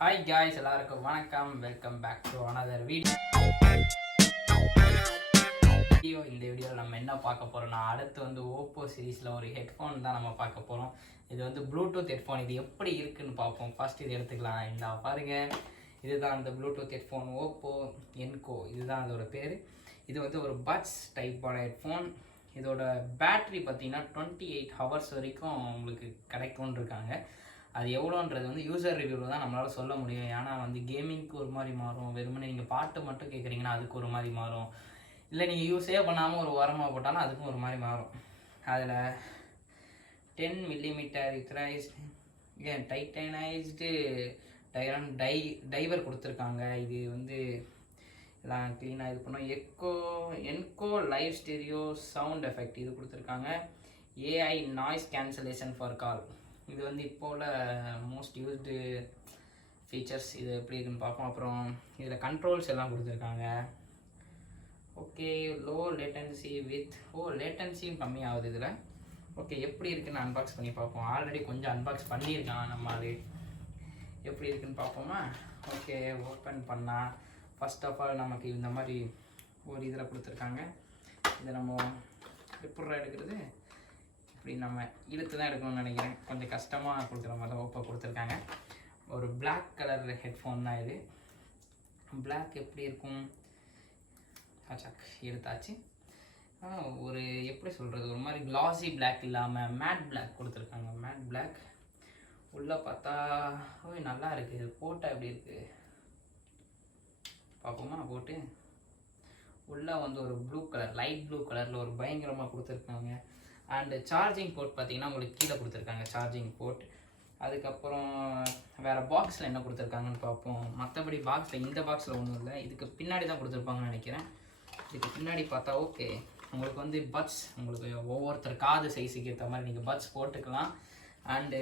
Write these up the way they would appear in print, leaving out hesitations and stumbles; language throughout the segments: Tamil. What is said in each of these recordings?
ஹாய் காய்ஸ், எல்லாருக்கும் வணக்கம். Welcome back to another video. இந்த வீடியோவில் நம்ம என்ன பார்க்க போகிறோம்னா, அடுத்து வந்து ஓப்போ சீரீஸில் ஒரு ஹெட்ஃபோன் தான் நம்ம பார்க்க போகிறோம். இது வந்து ப்ளூடூத் ஹெட்ஃபோன். இது எப்படி இருக்குன்னு பார்ப்போம். ஃபர்ஸ்ட் இது எடுத்துக்கலாம். இந்த பாருங்க, இதுதான் அந்த ப்ளூடூத் ஹெட்ஃபோன், ஓப்போ என்கோ, இதுதான் அதோட பேர். இது வந்து ஒரு பட்ஸ் டைப்பான ஹெட்ஃபோன். இதோட பேட்ரி பார்த்தீங்கன்னா 28 ஹவர்ஸ் வரைக்கும் உங்களுக்கு கிடைக்கும்னு இருக்காங்க. அது எவ்வளோன்றது வந்து யூசர் ரிவ்யூவில் தான் நம்மளால் சொல்ல முடியும். ஏன்னா வந்து கேமிங்க்கு ஒரு மாதிரி மாறும், வெறுமனே நீங்கள் பாட்டு மட்டும் கேட்குறீங்கன்னா அதுக்கு ஒரு மாதிரி மாறும், இல்லை நீங்கள் யூஸே பண்ணாமல் ஒரு வாரமாக போட்டாலும் அதுக்கும் ஒரு மாதிரி மாறும். அதில் 10 மில்லிமீட்டர் டைட்டனைஸ்டு டைவர் கொடுத்துருக்காங்க. இது வந்து எல்லாம் க்ளீனாக இது பண்ணோம். என்கோ லைவ் ஸ்டீரியோ சவுண்ட் எஃபெக்ட் இது கொடுத்துருக்காங்க. ஏஐ நாய்ஸ் கேன்சலேஷன் ஃபார் கால், இது வந்து இப்போ உள்ள மோஸ்ட் யூஸ்டு ஃபீச்சர்ஸ். இது எப்படி இருக்குன்னு பார்ப்போம். அப்புறம் இதில் கண்ட்ரோல்ஸ் எல்லாம் கொடுத்துருக்காங்க. ஓகே, லோ லேட்டன்சி வித் லேட்டன்சியும் கம்மியாகுது இதில். ஓகே, எப்படி இருக்குன்னு அன்பாக்ஸ் பண்ணி பார்ப்போம். ஆல்ரெடி கொஞ்சம் அன்பாக்ஸ் பண்ணியிருக்கான் நம்ம, அது எப்படி இருக்குன்னு பார்ப்போமா. ஓகே, ஓப்பன் பண்ணால் ஃபர்ஸ்ட் ஆஃப் ஆல் நமக்கு இந்த மாதிரி ஒரு இதில் கொடுத்துருக்காங்க. இதை நம்ம எப்படி எடுக்கிறது, இப்படி நம்ம இழுத்து தான் எடுக்கணும்னு நினைக்கிறேன். கொஞ்சம் கஷ்டமாக கொடுக்குற மாதிரி தான் ஓப்போ கொடுத்துருக்காங்க. ஒரு பிளாக் கலர் ஹெட்ஃபோன் தான் இது. பிளாக் எப்படி இருக்கும், எடுத்தாச்சு. ஒரு எப்படி சொல்கிறது, ஒரு மாதிரி கிளாசி பிளாக் இல்லாமல் மேட் பிளாக் கொடுத்துருக்காங்க. மேட் பிளாக் உள்ளே பார்த்தா நல்லா இருக்குது. போட்டால் எப்படி இருக்குது பார்ப்போமா. போட்டு உள்ளே வந்து ஒரு ப்ளூ கலர், லைட் ப்ளூ கலரில் ஒரு பயங்கரமாக கொடுத்துருக்காங்க. அண்டு சார்ஜிங் போர்ட் பார்த்தீங்கன்னா உங்களுக்கு கீழே கொடுத்துருக்காங்க, சார்ஜிங் போர்ட். அதுக்கப்புறம் வேறு பாக்ஸில் என்ன கொடுத்துருக்காங்கன்னு பார்ப்போம். மற்றபடி பாக்ஸில், இந்த பாக்ஸில் ஒன்றும் இல்லை, இதுக்கு பின்னாடி தான் கொடுத்துருப்பாங்கன்னு நினைக்கிறேன். இதுக்கு பின்னாடி பார்த்தா ஓகே, உங்களுக்கு வந்து பட்ஸ், உங்களுக்கு ஒவ்வொருத்தர் காது சைஸுக்கு ஏற்ற மாதிரி நீங்கள் பட்ஸ் போட்டுக்கலாம். அண்டு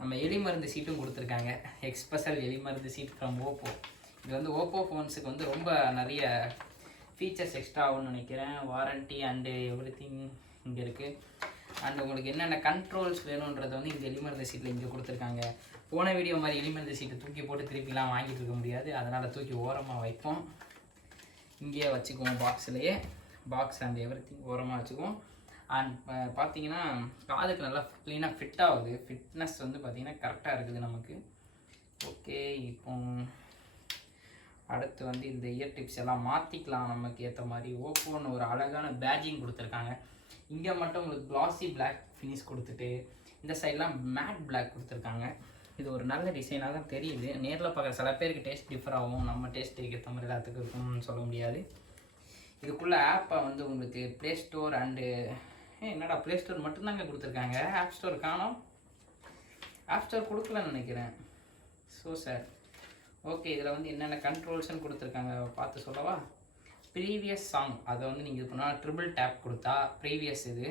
நம்ம எலிமருந்து சீட்டும் கொடுத்துருக்காங்க. எக்ஸ்பெஷல் எலிமருந்து சீட் ஃப்ரம் ஓப்போ. இது வந்து ஓப்போ ஃபோன்ஸுக்கு வந்து ரொம்ப நிறைய ஃபீச்சர்ஸ் எக்ஸ்ட்ரா ஆகும்னு நினைக்கிறேன். வாரண்ட்டி அண்டு எவ்ரி திங் இங்கே இருக்குது. அண்ட் உங்களுக்கு என்னென்ன கண்ட்ரோல்ஸ் வேணுன்றதை வந்து இந்த எலிமருந்து சீட்டில் இங்கே கொடுத்துருக்காங்க. போன வீடியோ மாதிரி எலிமருந்து சீட்டை தூக்கி போட்டு திருப்பிலாம் வாங்கிட்டு இருக்க முடியாது, அதனால் தூக்கி ஓரமாக வைப்போம். இங்கேயே வச்சுக்குவோம், பாக்ஸ்லேயே. பாக்ஸ் அண்ட் எவ்ரி திங் ஓரமாக வச்சுக்குவோம். அண்ட் பார்த்தீங்கன்னா காதுக்கு நல்லா க்ளீனாக ஃபிட் ஆகுது. ஃபிட்னஸ் வந்து பார்த்திங்கன்னா கரெக்டாக இருக்குது நமக்கு. ஓகே, இப்போ அடுத்து வந்து இந்த இயர் டிப்ஸ் எல்லாம் மாற்றிக்கலாம் நமக்கு ஏற்ற மாதிரி. ஓப்போன்னு ஒரு அழகான பேட்ஜிங் கொடுத்துருக்காங்க. இங்கே மட்டும் உங்களுக்கு கிளாசி பிளாக் ஃபினிஷ் கொடுத்துட்டு இந்த சைட்லாம் மேட் பிளாக் கொடுத்துருக்காங்க. இது ஒரு நல்ல டிசைனாக தான் தெரியுது. நேரில் பார்க்குற சில பேருக்கு டேஸ்ட் டிஃபர் ஆகும், நம்ம டேஸ்ட்டுக்கு ஏற்ற மாதிரி எல்லாத்துக்கும் இருக்கும்னு சொல்ல முடியாது. இதுக்குள்ளே ஆப்பை வந்து உங்களுக்கு ப்ளே ஸ்டோர் அண்டு என்னடா ப்ளே ஸ்டோர் மட்டும்தாங்க கொடுத்துருக்காங்க, ஆப் ஸ்டோர் காணோம். ஆப் ஸ்டோர் கொடுக்கலன்னு நினைக்கிறேன். ஸோ சார், ஓகே, இதில் வந்து என்னென்ன கண்ட்ரோல்ஸ்ன்னு கொடுத்துருக்காங்க பார்த்து சொல்லவா. ப்ரீவியஸ் சாங், அதை வந்து நீங்கள் இது பண்ணால் ட்ரிபிள் டேப் கொடுத்தா ப்ரீவியஸ், இது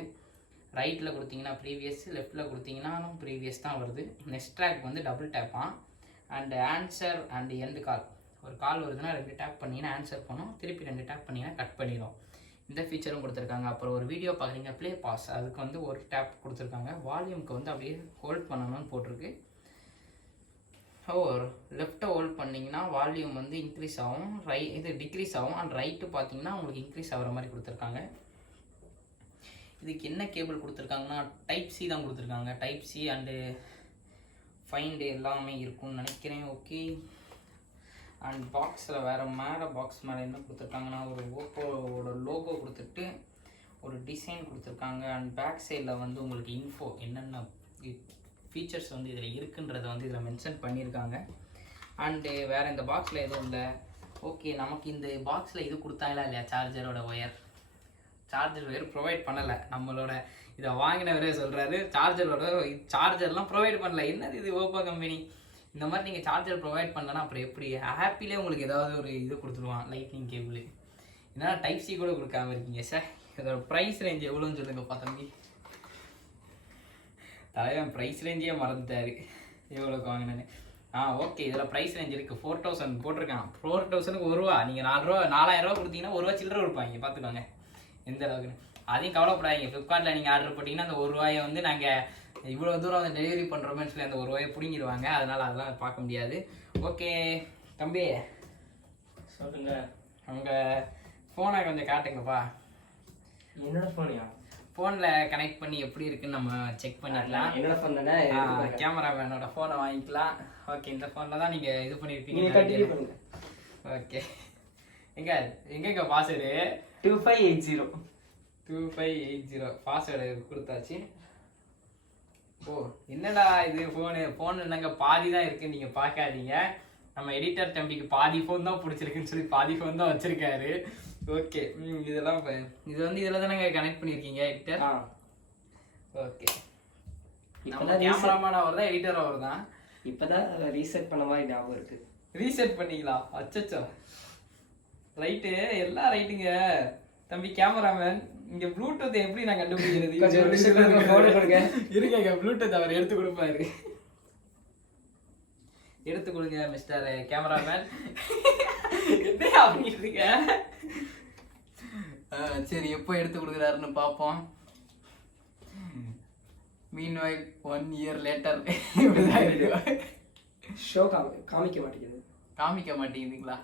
ரைட்டில் கொடுத்தீங்கன்னா ப்ரீவியஸ், லெஃப்ட்டில் கொடுத்தீங்கன்னாலும் ப்ரீவியஸ் தான் வருது. நெக்ஸ்ட் ட்ராக் வந்து டபுள் டேப்பான். And answer and end call, ஒரு கால் வருதுன்னா 2 டேப் பண்ணிங்கன்னா ஆன்சர் பண்ணும், திருப்பி 2 டேப் பண்ணிங்கன்னா கட் பண்ணிடும். இந்த ஃபீச்சரும் கொடுத்துருக்காங்க. அப்புறம் ஒரு வீடியோ பார்க்குறீங்க, ப்ளே பாஸ், அதுக்கு வந்து ஒரு டேப் கொடுத்துருக்காங்க. வால்யூம்க்கு வந்து அப்படியே ஹோல்ட் பண்ணணும்னு போட்டிருக்கு. லெஃப்ட்டை ஹோல்ட் பண்ணிங்கன்னா வால்யூம் வந்து இன்க்ரீஸ் ஆகும், இது டிக்ரீஸ் ஆகும். அண்ட் ரைட்டு பார்த்தீங்கன்னா உங்களுக்கு இன்க்ரீஸ் ஆகிற மாதிரி கொடுத்துருக்காங்க. இதுக்கு என்ன கேபிள் கொடுத்துருக்காங்கன்னா டைப் சி தான் கொடுத்துருக்காங்க. டைப் சி அண்டு ஃபைண்டு எல்லாமே இருக்கும்னு நினைக்கிறேன். ஓகே, அண்ட் பாக்ஸில் வேறு மேலே பாக்ஸ் மேலே என்ன கொடுத்துருக்காங்கன்னா ஒரு ஓப்போவோட லோகோ கொடுத்துட்டு ஒரு டிசைன் கொடுத்துருக்காங்க. அண்ட் பேக் சைடில் வந்து உங்களுக்கு இன்ஃபோ, என்னென்ன ஃபீச்சர்ஸ் வந்து இதில் இருக்குன்றதை வந்து இதில் மென்ஷன் பண்ணியிருக்காங்க. அண்டு வேறு இந்த பாக்ஸில் எதுவும் இல்லை. ஓகே, நமக்கு இந்த பாக்ஸில் இது கொடுத்தாங்களா இல்லையா, சார்ஜரோட ஒயர். சார்ஜர் ஒயர் ப்ரொவைட் பண்ணலை நம்மளோட. இதை வாங்கினவரே சொல்கிறாரு சார்ஜர்லாம் ப்ரொவைட் பண்ணல. என்னது இது ஓப்போ கம்பெனி, இந்த மாதிரி நீங்கள் சார்ஜர் ப்ரொவைட் பண்ணலன்னா அப்புறம் எப்படி. ஹாப்பிலே உங்களுக்கு ஏதாவது ஒரு இது கொடுத்துருவான், லைட்னிங் கேபிள். இதனால் டைப் சி கூட கொடுக்காம இருக்கீங்க சார். இதோட ப்ரைஸ் ரேஞ்ச் எவ்வளோன்னு சொல்லுங்கப்பா தம்பி. தலைவன் ப்ரைஸ் ரேஞ்சே மறந்துட்டாரு, எவ்வளோக்கு வாங்கினேன்னு. ஓகே, இதில் ப்ரைஸ் ரேஞ்ச் இருக்குது. 4000 போட்டிருக்கான். 4000க்கு ₹1. நீங்கள் ₹4000 கொடுத்தீங்கன்னா ₹1 சில்லறை கொடுப்பாங்க, பார்த்துக்கோங்க எந்த அளவுக்குன்னு. அதையும் கவலைப்படாதீங்க. ஃப்ளிப்கார்ட்டில் நீங்கள் ஆர்டர் போட்டிங்கன்னா அந்த ₹1 வந்து நாங்கள் இவ்வளோ தூரம் அதை டெலிவரி பண்ணுறோமேன்னு சொல்லி அந்த 1 ரூபாயை பிடிங்கிடுவாங்க. அதனால் அதெல்லாம் பார்க்க முடியாது. ஓகே தம்பி சொல்லுங்க. அவங்க ஃபோனை கொஞ்சம் காட்டுங்கப்பா. என்னோட ஃபோனையா? ஃபோனில் கனெக்ட் பண்ணி எப்படி இருக்குன்னு நம்ம செக் பண்ணிடலாம். என்னோட ஃபோன் தானே, கேமராமேனோட ஃபோனை வாங்கிக்கலாம். ஓகே, இந்த ஃபோனில் தான் நீங்கள் இது பண்ணியிருப்பீங்க. ஓகே, எங்கெங்க பாஸ்வேர்டு 2580 பாஸ்வேர்டு கொடுத்தாச்சு. ஓ என்னடா இது ஃபோன் என்னங்க பாதி தான் இருக்குது, நீங்கள் பார்க்காதீங்க. நம்ம எடிட்டர் தம்பிக்கு பாதி ஃபோன் தான் பிடிச்சிருக்குன்னு சொல்லி பாதி ஃபோன் தான் வச்சுருக்காரு. ஓகே, இதெல்லாம் இது வந்து இதில் தானே கனெக்ட் பண்ணியிருக்கீங்க எடிட்டர்? ஓகே, கேமராமேன் அவர் தான், எடிட்டர் அவர் தான். இப்போதான் ரீசெட் பண்ண மாதிரி ஞாபகம் இருக்குது. ரீசெட் பண்ணிக்கலாம்? அச்சச்சோ, ரைட்டு, எல்லாம் ரைட்டுங்க தம்பி கேமராமேன். இங்கே ப்ளூடூத் எப்படி நான் கண்டுபிடிக்கிறது? இருங்க, ப்ளூடூத் அவர் எடுத்து கொடுப்பாரு. எடுத்து கொடுங்க மிஸ்டர் கேமராமேன். என்ன பண்ணிட்டு சரி, எப்போ எடுத்து கொடுக்குறாருன்னு பார்ப்போம். Meanwhile 1 year later. ஷோ காமிக்க மாட்டேங்குது. காமிக்க மாட்டேங்குதுங்களா?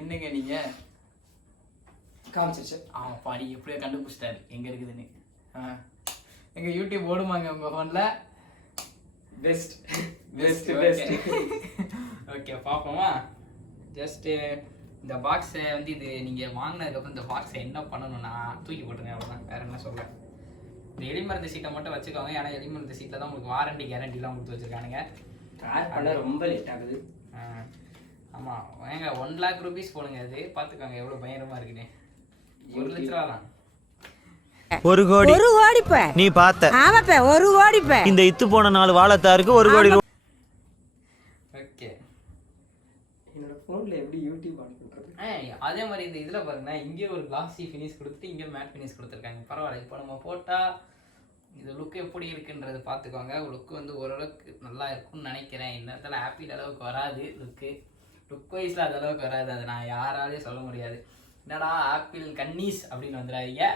என்னங்க நீங்கள் காமிச்சிருச்சு. ஆமாம் பாடி எப்படியோ கண்டுபிடிச்சிட்டாரு எங்கே இருக்குதுன்னு. எங்கள் யூடியூப் ஓடுமாங்க உங்கள் ஃபோனில்? பெஸ்ட். ஓகே பார்ப்போமா. ஜஸ்ட்டு இந்த பாக்ஸை வந்து இது நீங்கள் வாங்கினதுக்கப்புறம் இந்த பாக்ஸை என்ன பண்ணணும்னா தூக்கி போட்டுருங்க, அவ்வளோதான். வேறு என்ன சொல்ல. இந்த எலிமருந்து சீட்டை மட்டும் வச்சுக்கோங்க. ஏன்னா எலிமருந்து சீட்டில் தான் உங்களுக்கு வாரண்டி கேரண்டிலாம் கொடுத்து வச்சுருக்கானுங்க. ரொம்ப லேட் ஆகுது. ஆமாம் ஏங்க 1 lakh rupees போடுங்க. அது பார்த்துக்கோங்க எவ்வளோ பயங்கரமாக இருக்குன்னு. 1 லட்ச ரூபா தான். 1 கோடி நீ பார்த்த? ஆமாப்பா, 1 கோடி. இந்த இத்து போன 4 வாழத்தாருக்கு 1 கோடி. ஓகே, என்னோட ஃபோனில் எப்படி யூடியூப் ஆன் பண்ணுறது? அதே மாதிரி இந்த இதில் பாருங்கன்னா இங்கே ஒரு கிளாஸி ஃபினிஷ் கொடுத்துட்டு இங்கே மேட் ஃபினிஷ் கொடுத்துருக்காங்க. பரவாயில்ல. இப்போ நம்ம போட்டால் இது லுக்கு எப்படி இருக்குன்றது பார்த்துக்கோங்க. லுக்கு வந்து ஓரளவுக்கு நல்லா இருக்கும்னு நினைக்கிறேன். இந்த இடத்துல ஆப்பிள் அளவுக்கு வராது லுக் வைஸில் அது அளவுக்கு வராது. அதை நான் யாராலையும் சொல்ல முடியாது. என்னடா ஆப்பிள் கன்னீஸ் அப்படின்னு வந்துடாதீங்க.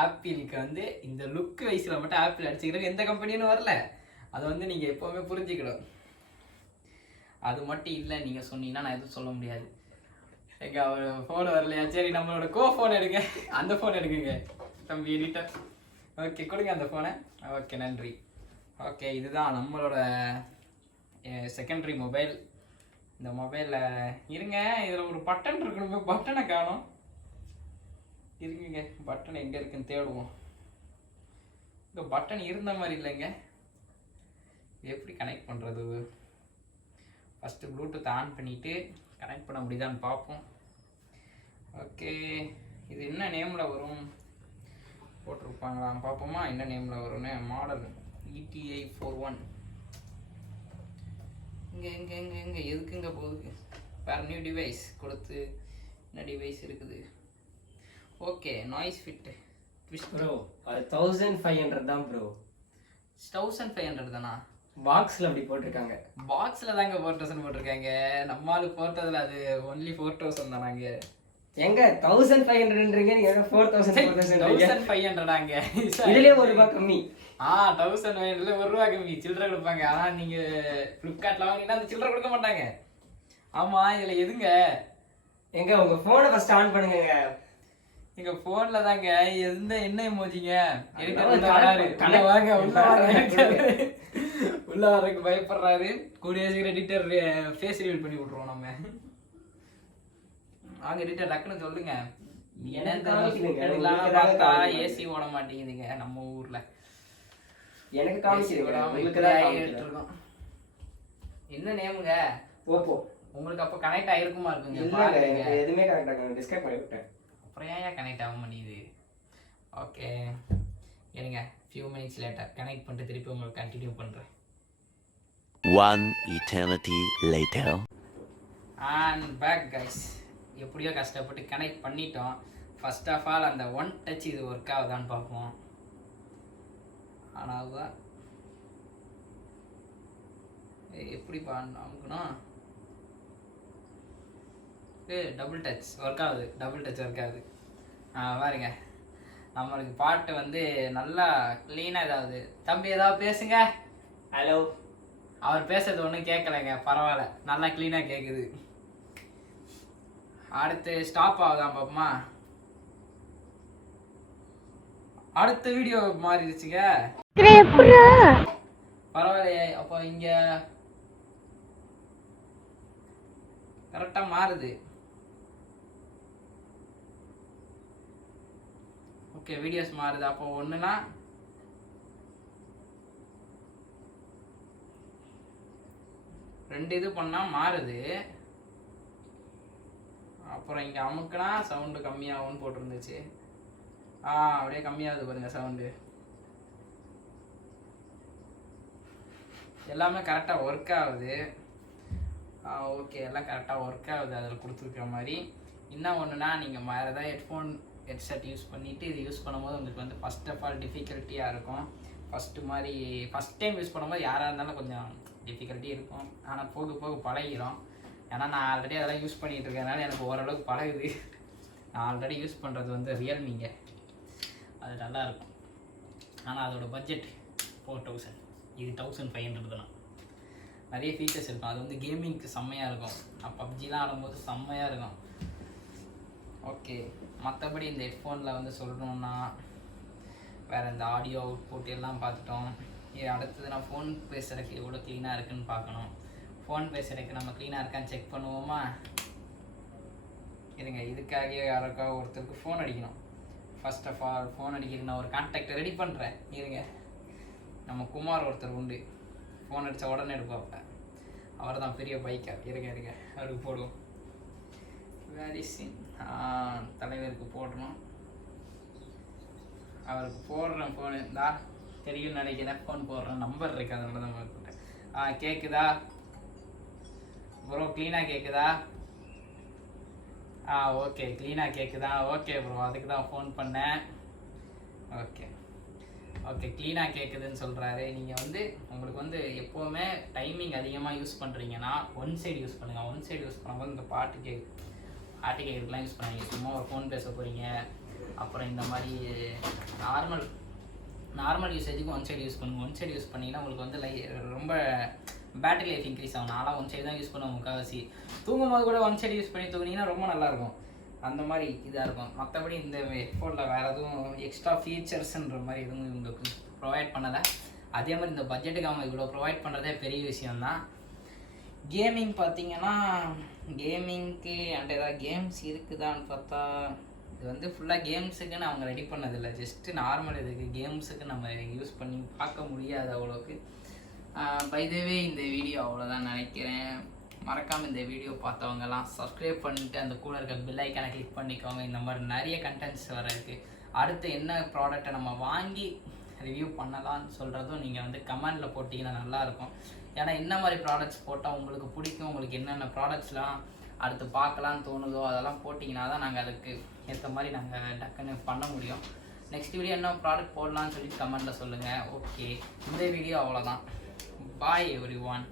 ஆப்பிளுக்கு வந்து இந்த லுக் வைஸில் மட்டும் ஆப்பிள் அடிச்சுக்கிறதுக்கு எந்த கம்பெனியும் வரல. அதை வந்து நீங்கள் எப்போவுமே புரிஞ்சுக்கணும். அது மட்டும் இல்லை, நீங்கள் சொன்னீங்கன்னா நான் எதுவும் சொல்ல முடியாது. எங்க அவர் ஃபோன் வரலையா? சரி, நம்மளோட ஃபோன் எடுங்க. அந்த ஃபோன் எடுக்குங்க தம்பி எடிட்டர். ஓகே, கொடுங்க அந்த ஃபோனை. ஓகே, நன்றி. ஓகே, இதுதான் நம்மளோட செகண்டரி மொபைல். இந்த மொபைலில் இருங்க, இதில் ஒரு பட்டன் இருக்கணுமே, பட்டனை காணோம். இருக்குங்க, பட்டன் எங்கே இருக்குன்னு தேடுவோம். இந்த பட்டன் இருந்த மாதிரி இல்லைங்க. எப்படி கனெக்ட் பண்ணுறது? ஃபஸ்ட்டு ப்ளூடூத் ஆன் பண்ணிவிட்டு கனெக்ட் பண்ண முடியுதான்னு பார்ப்போம். ஓகே, இது என்ன நேமில் வரும் போட்டிருப்பாங்களா பார்ப்போமா? என்ன நேமில் வரும்னு. Model ETI 41. இங்கே எதுக்குங்க போகுது? வேறு நியூ டிவைஸ் கொடுத்து என்ன டிவைஸ் இருக்குது? Okay, noise fit bro. அது 1500 தான் ப்ரோ. 1500 தானா? பாக்ஸில் அப்படி போட்டிருக்காங்க. பாக்ஸில் தாங்க 4000 போட்டிருக்காங்க. நம்மளுக்கு போட்டதில் அது ஒன்லி 4000 தானாங்க. எங்க 1500ன்றீங்க, நீங்க 4500டாங்க. இதுலயே ₹1 கம்மி. 1500ல ₹1 கம்மி. சில்லறை கொடுப்பாங்க. ஆனால் நீங்கள் ஃப்ளிப்கார்ட்டில் வாங்கினா அந்த சில்லறை கொடுக்க மாட்டாங்க. ஆமாம், இதில் எதுங்க? எங்க உங்க ஃபோனை ஃபர்ஸ்ட் ஆன் பண்ணுங்க. எங்க ஃபோன்ல தாங்க என்ன எமோஜிங்க உள்ள வரக்கு பயப்படுறாரு. கூடிய சீக்கிரம் எடிட்டர் ஃபேஸ் ரிவீல் பண்ணி விட்ருவோம் நம்ம. வாங்க எடிட்டர், டக்குன்னு சொல்லுங்க. பார்த்தா ஏசி ஓட மாட்டேங்குதுங்க நம்ம ஊர்ல. எனக்கு காமிச்சிருக்கோம். என்ன நேமுங்க? ஓப்போ. உங்களுக்கு அப்போ கனெக்ட் ஆகிருக்குமா இருக்குங்க? எதுவுமே கனெக்ட் ஆகும். டிஸ்கனெக்ட் பண்ணி விட்டேன். அப்புறம் ஏன் கனெக்ட் ஆக மாட்டேங்குது? ஓகே இருங்க, ஃபியூ மினிட்ஸ் லேட்டர் கனெக்ட் பண்ணிட்டு திருப்பி உங்களுக்கு கண்டினியூ பண்ணுறேன். 1 eternity later. And back guys. எப்படியோ கஷ்டப்பட்டு கனெக்ட் பண்ணிட்டோம். ஃபர்ஸ்ட் ஆஃப் ஆல் அந்த 1 டச் இது ஒர்க் ஆகுதான்னு பார்ப்போம். ஆனால் தான் எப்படி அமுக்கணும்? டபுள் டச் ஒர்க் ஆகுது. பாருங்க. நம்மளுக்கு பாட்டு வந்து நல்லா க்ளீனாக ஏதாவது தம்பி ஏதாவது பேசுங்க. ஹலோ. அவர் பேசுறது ஒன்றும் கேட்கலைங்க, பரவாயில்ல, நல்லா க்ளீனாக கேட்குது. அடுத்து ஸ்டாப் ஆகுதான் பாப்பமா. அடுத்த வீடியோ மாறிடுச்சுங்க. பரவாயில்லையே. அப்போ இங்க கரெக்டா மாறுது. ஓகே, வீடியோஸ் மாறுது. அப்போ ஒண்ணுனா ரெண்டு இது பண்ணா மாறுது. அப்புறம் இங்க அமுக்குனா சவுண்டு கம்மியாகும்னு போட்டிருந்துச்சு. அப்படியே கம்மியாகுது பாருங்க சவுண்டு. எல்லாமே கரெக்டாக ஒர்க் ஆகுது. ஓகே, எல்லாம் கரெக்டாக ஒர்க் ஆகுது அதில் கொடுத்துருக்க மாதிரி. இன்னும் ஒன்றுனா நீங்கள் வேறு ஏதாவது ஹெட்செட் யூஸ் பண்ணிவிட்டு இது யூஸ் பண்ணும்போது உங்களுக்கு வந்து ஃபஸ்ட் ஆஃப் ஆல் டிஃபிகல்ட்டியாக இருக்கும். ஃபஸ்ட் டைம் யூஸ் பண்ணும்போது யாராக இருந்தாலும் கொஞ்சம் டிஃபிகல்ட்டி இருக்கும். ஆனால் போக போக பழகிடும். ஏன்னா நான் ஆல்ரெடி அதெல்லாம் யூஸ் பண்ணிகிட்டு இருக்கனால எனக்கு ஓரளவுக்கு பழகுது. நான் ஆல்ரெடி யூஸ் பண்ணுறது வந்து ரியல்மிங்க, அது நல்லாயிருக்கும். ஆனால் அதோட பட்ஜெட் 4000, இது 1500 தான். நிறைய ஃபீச்சர்ஸ் இருக்கும். அது வந்து கேமிங்க்கு செம்மையாக இருக்கும். நான் பப்ஜிலாம் ஆடும்போது செம்மையாக இருக்கும். ஓகே, மற்றபடி இந்த ஹெட்ஃபோனில் வந்து சொல்லணுன்னா வேறு இந்த ஆடியோ அவுட்புட் எல்லாம் பார்த்துட்டோம். அடுத்தது நான் ஃபோன் பேசுகிறதுக்கு எவ்வளோ க்ளீனாக இருக்குதுன்னு பார்க்கணும். ஃபோன் பேசுகிறதுக்கு நம்ம க்ளீனாக இருக்கான்னு செக் பண்ணுவோமா? இருங்க, இதுக்காக யாருக்காக ஒருத்தருக்கு ஃபோன் அடிக்கணும். ஃபர்ஸ்ட் ஆஃப் ஆல் ஃபோன் அடிக்கிறதுக்கு நான் ஒரு கான்டாக்டை ரெடி பண்ணுறேன். இருங்க, நம்ம குமார் ஒருத்தர் உண்டு, ஃபோன் அடித்தா உடனே எடுப்பாப்ப. அவர் தான் பெரிய பைக்கர். இருங்க அவருக்கு போடுவோம். வேரிசின் தலைவருக்கு போடணும். அவருக்கு போடுறேன் ஃபோனு. இந்தா தெரியும் நினைக்கிறேன். ஃபோன் போடுறேன், நம்பர் இருக்கு, அதனால தான் போட்டேன். கேட்குதா ப்ரோ? க்ளீனாக கேட்குதா? ஓகே, க்ளீனாக கேட்குதா? ஓகே ப்ரோ, அதுக்கு தான் ஃபோன் பண்ணேன். ஓகே, க்ளீனாக கேட்குதுன்னு சொல்கிறாரு. நீங்கள் வந்து உங்களுக்கு வந்து எப்போவுமே டைமிங் அதிகமாக யூஸ் பண்ணுறீங்கன்னா ஒன் சைடு யூஸ் பண்ணுங்கள். ஒன் சைடு யூஸ் பண்ணும்போது இந்த பாட்டு கேட்குறதுலாம் யூஸ் பண்ணுவீங்க. சும்மா ஒரு ஃபோன் பேச போகிறீங்க, அப்புறம் இந்த மாதிரி நார்மல் யூசேஜுக்கு ஒன் சைடு யூஸ் பண்ணுங்கள். ஒன் சைடு யூஸ் பண்ணிங்கன்னா உங்களுக்கு வந்து ரொம்ப பேட்டரி லைஃப் இன்க்ரீஸ் ஆகும். நான்லாம் ஒன் சைடு தான் யூஸ் பண்ணுவேன் முக்கால்வாசி. தூங்கும் போது கூட ஒன் சைடு யூஸ் பண்ணி தூங்கினீங்கன்னா ரொம்ப நல்லாயிருக்கும். அந்த மாதிரி இதாக இருக்கும். மற்றபடி இந்த ஹெட்ஃபோனில் வேறு எதுவும் எக்ஸ்ட்ரா ஃபீச்சர்ஸுன்ற மாதிரி எதுவும் இவங்களுக்கு ப்ரொவைட் பண்ணலை. அதே மாதிரி இந்த பட்ஜெட்டுக்கு அவங்க இவ்வளோ ப்ரொவைட் பண்ணுறதே பெரிய விஷயம்தான். கேமிங் பார்த்தீங்கன்னா கேமிங்க்கு அண்ட் ஏதாவது கேம்ஸ் இருக்குதான்னு பார்த்தா இது வந்து ஃபுல்லாக கேம்ஸுக்குன்னு அவங்க ரெடி பண்ணதில்லை. ஜஸ்ட்டு நார்மல் இதுக்கு கேம்ஸுக்கு நம்ம யூஸ் பண்ணி பார்க்க முடியாது அவ்வளோக்கு. பை த வே இந்த வீடியோ அவ்வளோதான் நினைக்கிறேன். மறக்காமல் இந்த வீடியோ பார்த்தவங்கலாம் சப்ஸ்கிரைப் பண்ணிவிட்டு அந்த கூட இருக்க பெல் ஐக்கானை கிளிக் பண்ணிக்கோங்க. இந்த மாதிரி நிறைய கண்டென்ட்ஸ் வர இருக்குது. அடுத்து என்ன ப்ராடக்டை நம்ம வாங்கி ரிவ்யூ பண்ணலாம்னு சொல்கிறதும் நீங்கள் வந்து கமெண்டில் போட்டிங்கன்னா நல்லாயிருக்கும். ஏன்னா என்ன மாதிரி ப்ராடக்ட்ஸ் போட்டால் உங்களுக்கு பிடிக்கும், உங்களுக்கு என்னென்ன ப்ராடக்ட்ஸ்லாம் அடுத்து பார்க்கலான்னு தோணுதோ அதெல்லாம் போட்டிங்கன்னா தான் நாங்கள் அதுக்கு ஏற்ற மாதிரி நாங்கள் டக்குன்னு பண்ண முடியும். நெக்ஸ்ட் வீடியோ என்ன ப்ராடக்ட் போடலான்னு சொல்லி கமெண்டில் சொல்லுங்கள். ஓகே, இந்த வீடியோ அவ்வளோதான். பாய் எவ்ரிவான்.